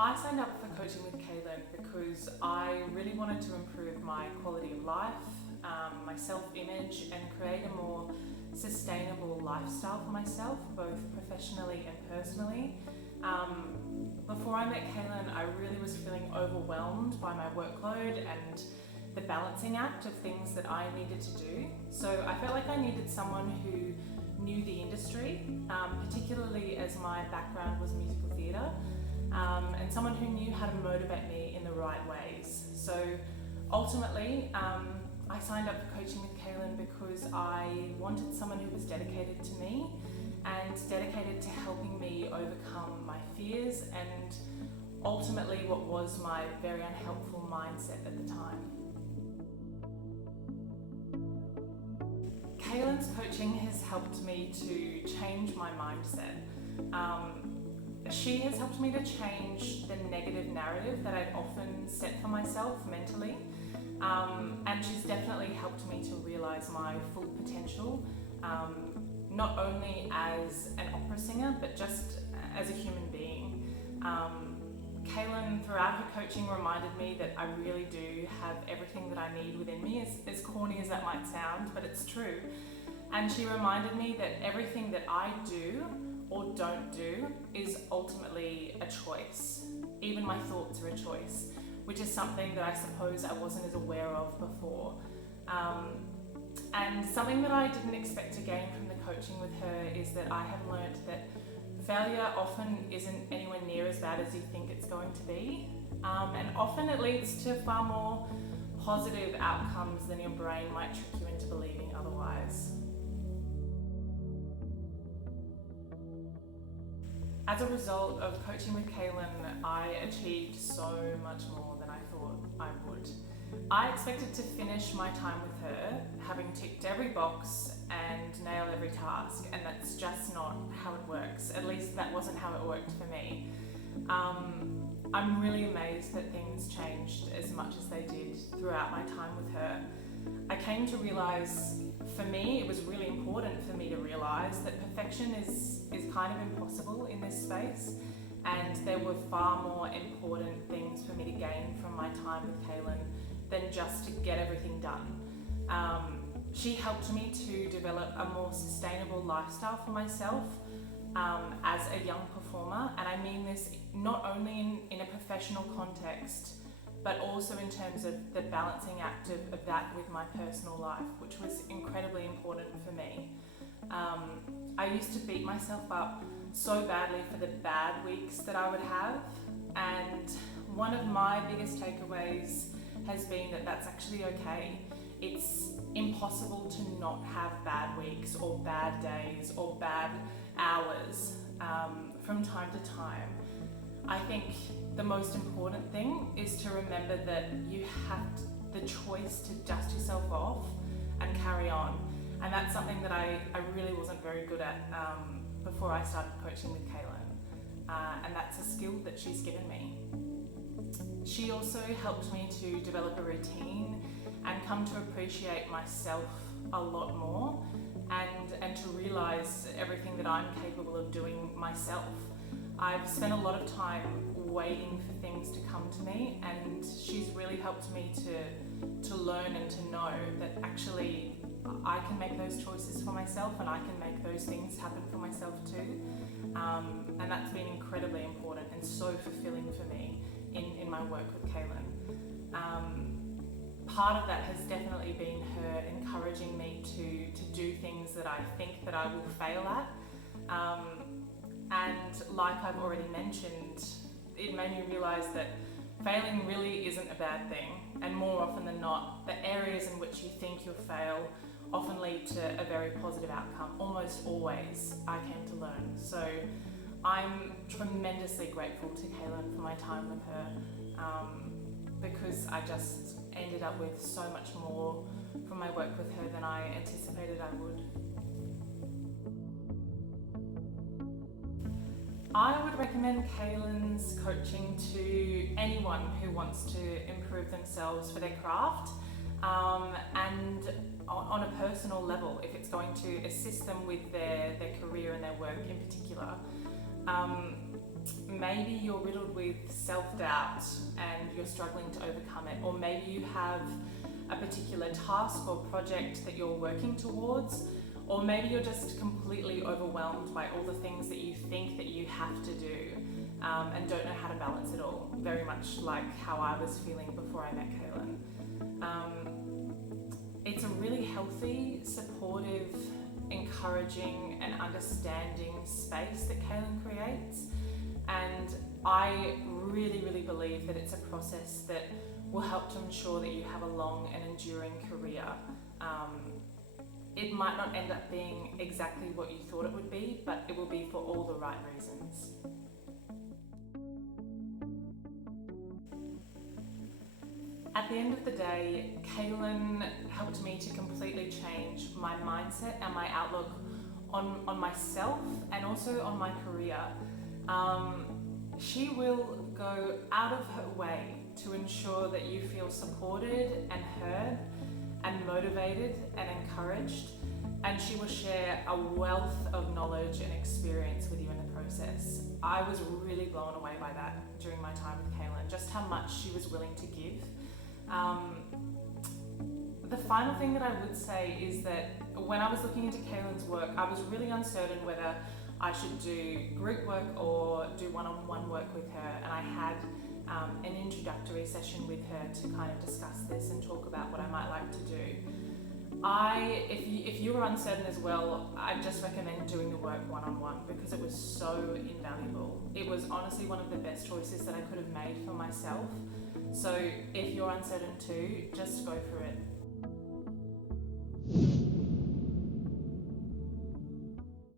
I signed up for coaching with Kaylin because I really wanted to improve my quality of life, my self-image, and create a more sustainable lifestyle for myself, both professionally and personally. Before I met Kaylin, I really was feeling overwhelmed by my workload and the balancing act of things that I needed to do. So I felt like I needed someone who knew the industry, particularly as my background was musical theatre, and someone who knew how to motivate me in the right ways. So ultimately, I signed up for coaching with Kaylin because I wanted someone who was dedicated to me and dedicated to helping me overcome my fears and ultimately what was my very unhelpful mindset at the time. Kaylin's coaching has helped me to change my mindset. She has helped me to change the negative narrative that I'd often set for myself mentally. And she's definitely helped me to realise my full potential, not only as an opera singer, but just as a human being. Kaylin, throughout her coaching, reminded me that I really do have everything that I need within me, as corny as that might sound, but it's true. And she reminded me that everything that I do or don't do is ultimately a choice. Even my thoughts are a choice, which is something that I suppose I wasn't as aware of before. And something that I didn't expect to gain from the coaching with her is that I have learned that failure often isn't anywhere near as bad as you think it's going to be. And often it leads to far more positive outcomes than your brain might trick you into believing otherwise. As a result of coaching with Kaylin, I achieved so much more than I thought I would. I expected to finish my time with her having ticked every box and nailed every task, and that's just not how it works. At least that wasn't how it worked for me. I'm really amazed that things changed as much as they did throughout my time with her. I came to realise, for me, it was really important for me to realise that perfection is kind of impossible in this space, and there were far more important things for me to gain from my time with Kaylin than just to get everything done. She helped me to develop a more sustainable lifestyle for myself as a young performer, and I mean this not only in a professional context, but also in terms of the balancing act of that with my personal life, which was incredibly important for me. I used to beat myself up so badly for the bad weeks that I would have, and one of my biggest takeaways has been that that's actually okay. It's impossible to not have bad weeks or bad days or bad hours from time to time. I think the most important thing is to remember that you have the choice to dust yourself off and carry on. And that's something that I really wasn't very good at before I started coaching with Kaylin. And that's a skill that she's given me. She also helped me to develop a routine and come to appreciate myself a lot more and to realise everything that I'm capable of doing myself. I've spent a lot of time waiting for things to come to me, and she's really helped me to learn and to know that actually I can make those choices for myself and I can make those things happen for myself too. And that's been incredibly important and so fulfilling for me in my work with Kaylin. Part of that has definitely been her encouraging me to do things that I think that I will fail at. And like I've already mentioned, it made me realise that failing really isn't a bad thing, and more often than not, the areas in which you think you'll fail often lead to a very positive outcome. Almost always, I came to learn. So I'm tremendously grateful to Kaylin for my time with her, because I just ended up with so much more from my work with her than I anticipated I would. I would recommend Kaylin's coaching to anyone who wants to improve themselves for their craft, and on a personal level, if it's going to assist them with their career and their work in particular. Maybe you're riddled with self-doubt and you're struggling to overcome it, or maybe you have a particular task or project that you're working towards, or maybe you're just completely overwhelmed by all the things that you think that you have to do and don't know how to balance it all, very much like how I was feeling before I met Kaylin. It's a really healthy, supportive, encouraging and understanding space that Kaylin creates, and I really, really believe that it's a process that will help to ensure that you have a long and enduring career. It might not end up being exactly what you thought it would be, but it will be for all the right reasons. At the end of the day, Kaylin helped me to completely change my mindset and my outlook on myself and also on my career. She will go out of her way to ensure that you feel supported and heard and motivated and encouraged, and she will share a wealth of knowledge and experience with you in the process. I was really blown away by that during my time with Kaylin, just how much she was willing to give. The final thing that I would say is that when I was looking into Kaylin's work, I was really uncertain whether I should do group work or do one-on-one work with her, and I had an introductory session with her to kind of discuss this and talk about what I might like to do. If you were uncertain as well, I just recommend doing the work one-on-one because it was so invaluable. It was honestly one of the best choices that I could have made for myself. So if you're uncertain too, just go for it.